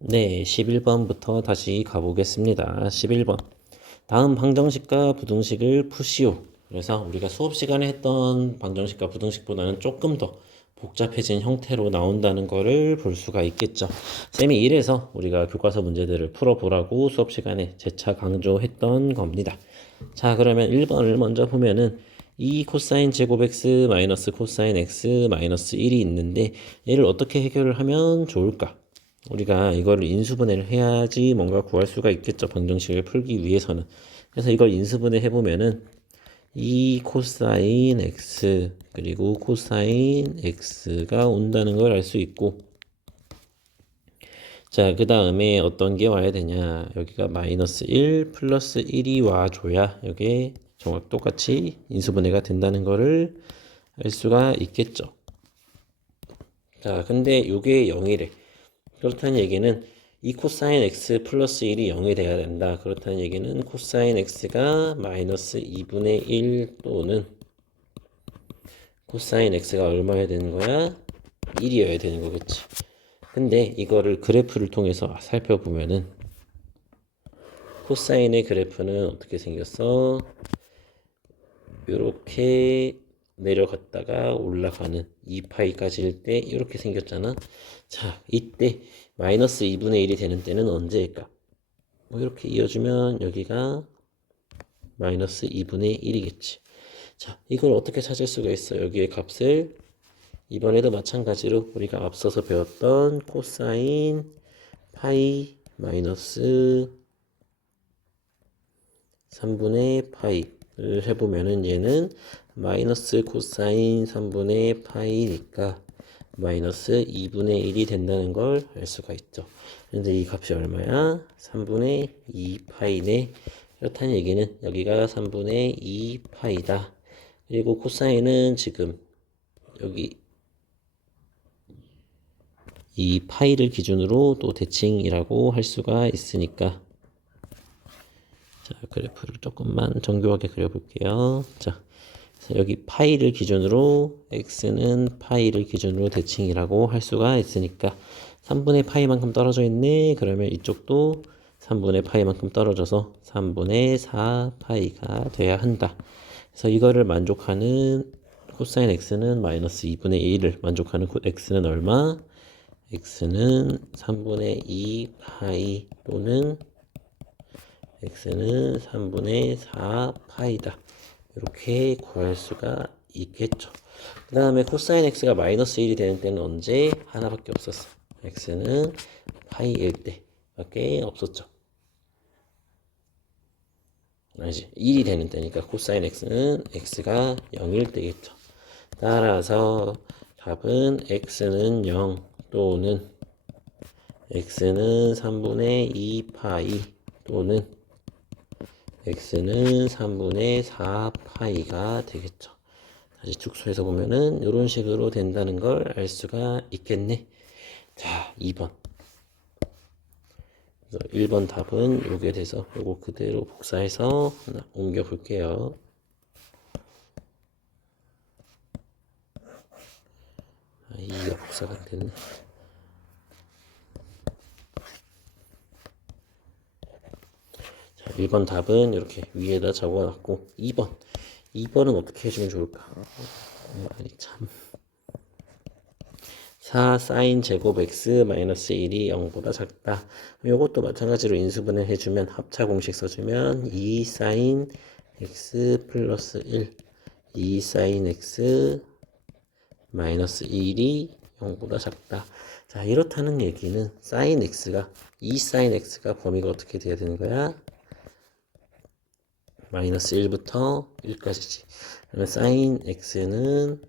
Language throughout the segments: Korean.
네, 11번부터 다시 가보겠습니다. 11번. 다음 방정식과 부등식을 푸시오. 그래서 우리가 수업 시간에 했던 방정식과 부등식보다는 조금 더 복잡해진 형태로 나온다는 거를 볼 수가 있겠죠. 쌤이 이래서 우리가 교과서 문제들을 풀어보라고 수업 시간에 재차 강조했던 겁니다. 자, 그러면 1번을 먼저 보면은 2 코사인 제곱 x 마이너스 코사인 x 마이너스 1이 있는데 얘를 어떻게 해결을 하면 좋을까? 우리가 이거를 인수분해를 해야지 뭔가 구할 수가 있겠죠. 방정식을 풀기 위해서는. 그래서 이걸 인수분해 해보면은 2 코사인 x 그리고 코사인 x가 온다는 걸 알 수 있고, 자, 그 다음에 어떤 게 와야 되냐. 여기가 마이너스 1 플러스 1이 와줘야 여기에 정확 똑같이 인수분해가 된다는 거를 알 수가 있겠죠. 자, 근데 요게 0이래. 그렇다는 얘기는 이 코사인 x 플러스 1이 0이 돼야 된다. 그렇다는 얘기는 코사인 x가 마이너스 2분의 1 또는 코사인 x가 얼마여야 되는 거야? 1이어야 되는 거겠지. 근데 이거를 그래프를 통해서 살펴보면은 코사인의 그래프는 어떻게 생겼어? 이렇게 내려갔다가 올라가는 2파이까지일 때 이렇게 생겼잖아. 자, 이때 마이너스 2분의 1이 되는 때는 언제일까? 뭐 이렇게 이어주면 여기가 마이너스 2분의 1이겠지. 자, 이걸 어떻게 찾을 수가 있어? 여기의 값을 이번에도 마찬가지로 우리가 앞서서 배웠던 코사인 파이 마이너스 3분의 파이를 해보면은 얘는 마이너스 코사인 3분의 파이니까 마이너스 2분의 1이 된다는 걸 알 수가 있죠. 그런데 이 값이 얼마야? 3분의 2파이네. 그렇다는 얘기는 여기가 3분의 2파이다. 그리고 코사인은 지금 여기 이 파이를 기준으로 또 대칭이라고 할 수가 있으니까, 자, 그래프를 조금만 정교하게 그려볼게요. 자, 여기 파이를 기준으로 x는 파이를 기준으로 대칭이라고 할 수가 있으니까 3분의 파이만큼 떨어져 있네. 그러면 이쪽도 3분의 파이만큼 떨어져서 3분의 4파이가 돼야 한다. 그래서 이거를 만족하는 코사인 x는 마이너스 2분의 1을 만족하는 x는 얼마? x는 3분의 2파이 또는 x는 3분의 4파이다. 이렇게 구할 수가 있겠죠. 그 다음에 코사인 x가 마이너스 1이 되는 때는 언제? 하나밖에 없었어. x는 파이일 때밖에 없었죠. 아니지, 1이 되는 때니까 코사인 x는 x가 0일 때겠죠. 따라서 답은 x는 0 또는 x는 3분의 2파이 또는 x는 3분의 4파이가 되겠죠. 다시 축소해서 보면은 이런 식으로 된다는 걸 알 수가 있겠네. 자, 2번. 그래서 1번 답은 요게 돼서 요거 그대로 복사해서 하나 옮겨 볼게요. 아, 2가 복사가 안 됐네. 자, 1번 답은 이렇게 위에다 적어놨고 2번은 어떻게 해주면 좋을까? 아니 참. 4 사인 제곱 x 마이너스 1이 0보다 작다. 이것도 마찬가지로 인수분해 해주면 합차 공식 써주면 2 사인 x 플러스 1 2 사인 x 마이너스 1이 0보다 작다. 자, 이렇다는 얘기는 사인 x가 2 사인 x가 범위가 어떻게 돼야 되는 거야? 마이너스 1부터 1까지지. 그러면 사인 x는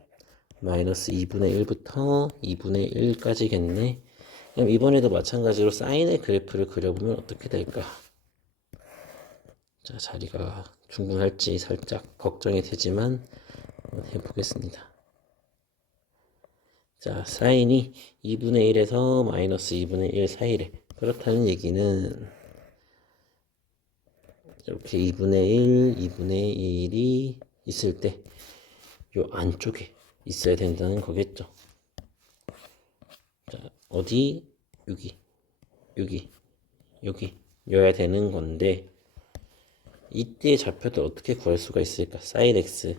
마이너스 2분의 1부터 2분의 1까지겠네. 그럼 이번에도 마찬가지로 사인의 그래프를 그려보면 어떻게 될까? 자, 자리가 충분할지 살짝 걱정이 되지만 한번 해보겠습니다. 자, 사인이 2분의 1에서 마이너스 2분의 1 사이래. 그렇다는 얘기는 이렇게 2분의 1, 2분의 1이 있을 때 요 안쪽에 있어야 된다는 거겠죠. 자, 어디? 여기. 여기여야 되는 건데, 이때 좌표를 어떻게 구할 수가 있을까? sin x.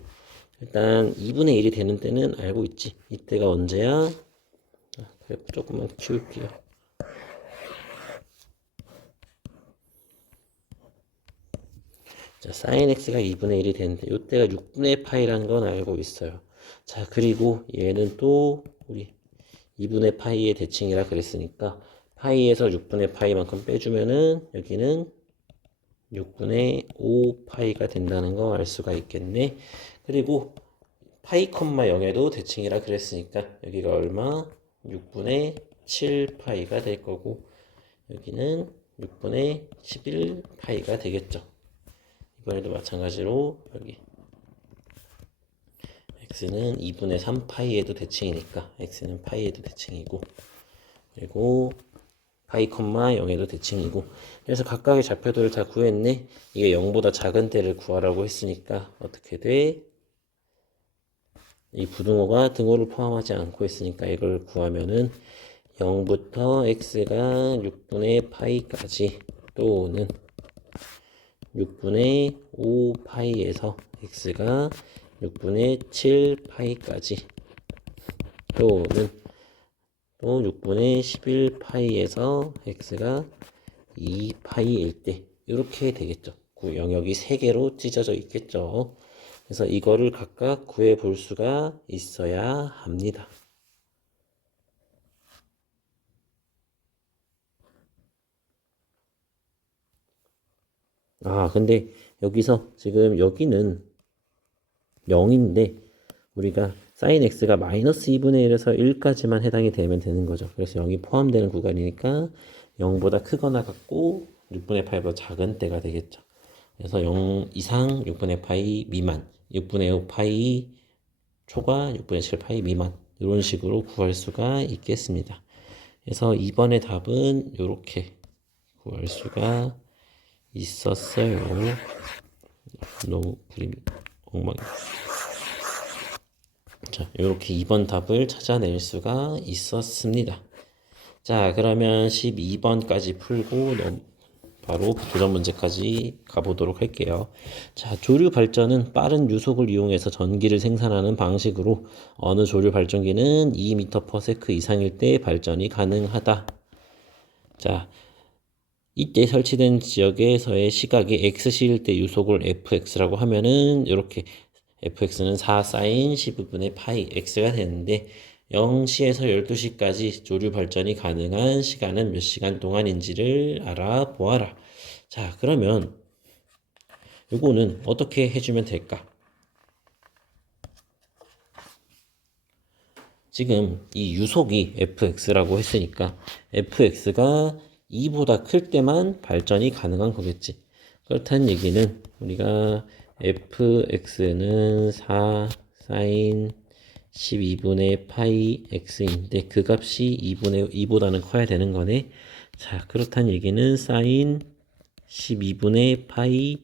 일단 2분의 1이 되는 때는 알고 있지. 이때가 언제야? 그래프 조금만 키울게요. 자, sin x가 2분의 1이 되는데 이때가 6분의 파이라는 건 알고 있어요. 자, 그리고 얘는 또 우리 2분의 파이의 대칭이라 그랬으니까 파이에서 6분의 파이만큼 빼주면은 여기는 6분의 5파이가 된다는 거 알 수가 있겠네. 그리고 파이 콤마 0에도 대칭이라 그랬으니까 여기가 얼마? 6분의 7파이가 될 거고 여기는 6분의 11파이가 되겠죠. 이번에도 마찬가지로 여기 x는 2분의 3파이에도 대칭이니까 x는 파이에도 대칭이고 그리고 파이 콤마 0에도 대칭이고 그래서 각각의 좌표들을 다 구했네. 이게 0보다 작은 때를 구하라고 했으니까 어떻게 돼? 이 부등호가 등호를 포함하지 않고 있으니까 이걸 구하면은 0부터 x가 6분의 파이까지 또는 6분의 5파이에서 x가 6분의 7파이까지 또는 또 6분의 11파이에서 x가 2파이일 때 이렇게 되겠죠. 영역이 3개로 찢어져 있겠죠. 그래서 이거를 각각 구해 볼 수가 있어야 합니다. 근데 여기서 지금 여기는 0인데 우리가 sin x가 마이너스 2분의 1에서 1까지만 해당이 되면 되는 거죠. 그래서 0이 포함되는 구간이니까 0보다 크거나 같고 6분의 8보다 작은 때가 되겠죠. 그래서 0 이상 6분의 파이 미만, 6분의 5 파이 초과 6분의 7 파이 미만 이런 식으로 구할 수가 있겠습니다. 그래서 이번의 답은 이렇게 구할 수가 있었어요. 너무 그림이 엉망이다. 자, 이렇게 2번 답을 찾아낼 수가 있었습니다. 자, 그러면 12번까지 풀고 바로 도전 문제까지 가보도록 할게요. 자, 조류 발전은 빠른 유속을 이용해서 전기를 생산하는 방식으로 어느 조류 발전기는 2m/s 이상일 때 발전이 가능하다. 자, 이때 설치된 지역에서의 시각이 x시일 때 유속을 fx라고 하면은 이렇게 fx는 4 sin 12분의 파이 x가 되는데 0시에서 12시까지 조류 발전이 가능한 시간은 몇 시간 동안인지를 알아보아라. 자, 그러면 요거는 어떻게 해주면 될까? 지금 이 유속이 fx라고 했으니까 fx가 2보다 클 때만 발전이 가능한 거겠지. 그렇다는 얘기는 우리가 fx는 4 sin 12분의 파이 x인데 그 값이 2보다는 커야 되는 거네. 자, 그렇다는 얘기는 sin 12분의 파이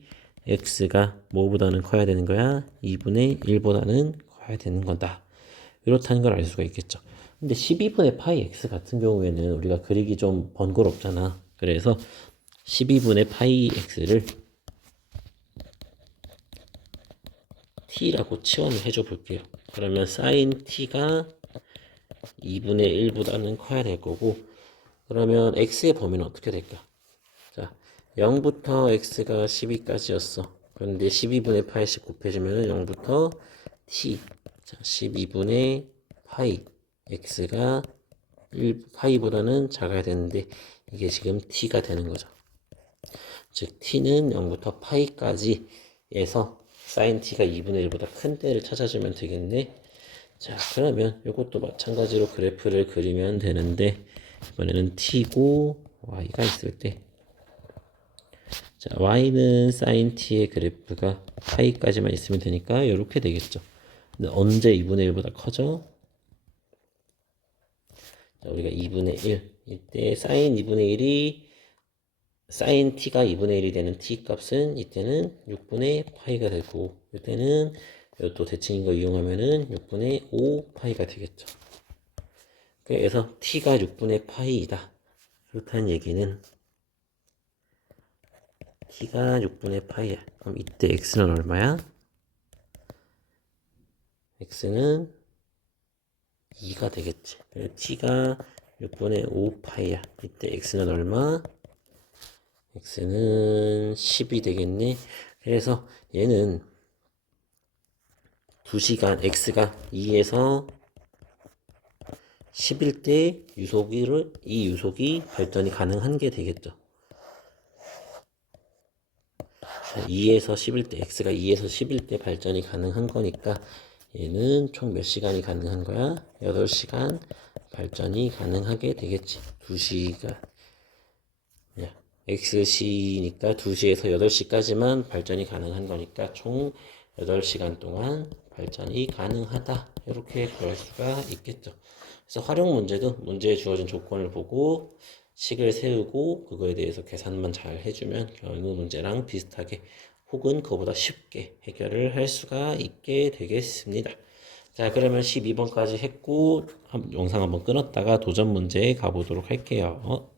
x가 뭐보다는 커야 되는 거야? 2분의 1보다는 커야 되는 거다. 이렇다는 걸 알 수가 있겠죠. 근데 12분의 파이 x 같은 경우에는 우리가 그리기 좀 번거롭잖아. 그래서 12분의 파이 x를 t라고 치환을 해줘 볼게요. 그러면 sin t가 2분의 1보다는 커야 될 거고 그러면 x의 범위는 어떻게 될까? 자, 0부터 x가 12까지였어. 그런데 12분의 파이씩 곱해주면 0부터 t. 자, 12분의 파이 x가 1파이보다는 작아야 되는데 이게 지금 t가 되는 거죠. 즉 t는 0부터 파이까지에서 sin t가 2분의 1보다 큰 때를 찾아주면 되겠네. 자, 그러면 이것도 마찬가지로 그래프를 그리면 되는데 이번에는 t고 y가 있을 때 자, y는 sin t의 그래프가 파이까지만 있으면 되니까 이렇게 되겠죠. 근데 언제 2분의 1보다 커져? 자, 우리가 2분의 1 이때 sin 2분의 1이 sin t가 2분의 1이 되는 t 값은 이때는 6분의 파이가 될 거고 이때는 또 대칭인 거 이용하면은 6분의 5 파이가 되겠죠. 그래서 t가 6분의 파이이다. 그렇다는 얘기는 t가 6분의 파이야. 그럼 이때 x는 얼마야? x는 2가 되겠지. t가 6분의 5파이야. 이때 x는 얼마? x는 10이 되겠네. 그래서 얘는 2시간 x가 2에서 10일 때 이 유속이 발전이 가능한 게 되겠죠. 2에서 10일 때 x가 2에서 10일 때 발전이 가능한 거니까 얘는 총 몇 시간이 가능한 거야? 8시간 발전이 가능하게 되겠지. 2시간 x시니까 2시에서 8시까지만 발전이 가능한 거니까 총 8시간 동안 발전이 가능하다. 이렇게 구할 수가 있겠죠. 그래서 활용 문제도 문제에 주어진 조건을 보고 식을 세우고 그거에 대해서 계산만 잘 해주면 어느 문제랑 비슷하게 혹은 그보다 쉽게 해결을 할 수가 있게 되겠습니다. 자, 그러면 12번까지 했고 영상 한번 끊었다가 도전 문제에 가보도록 할게요.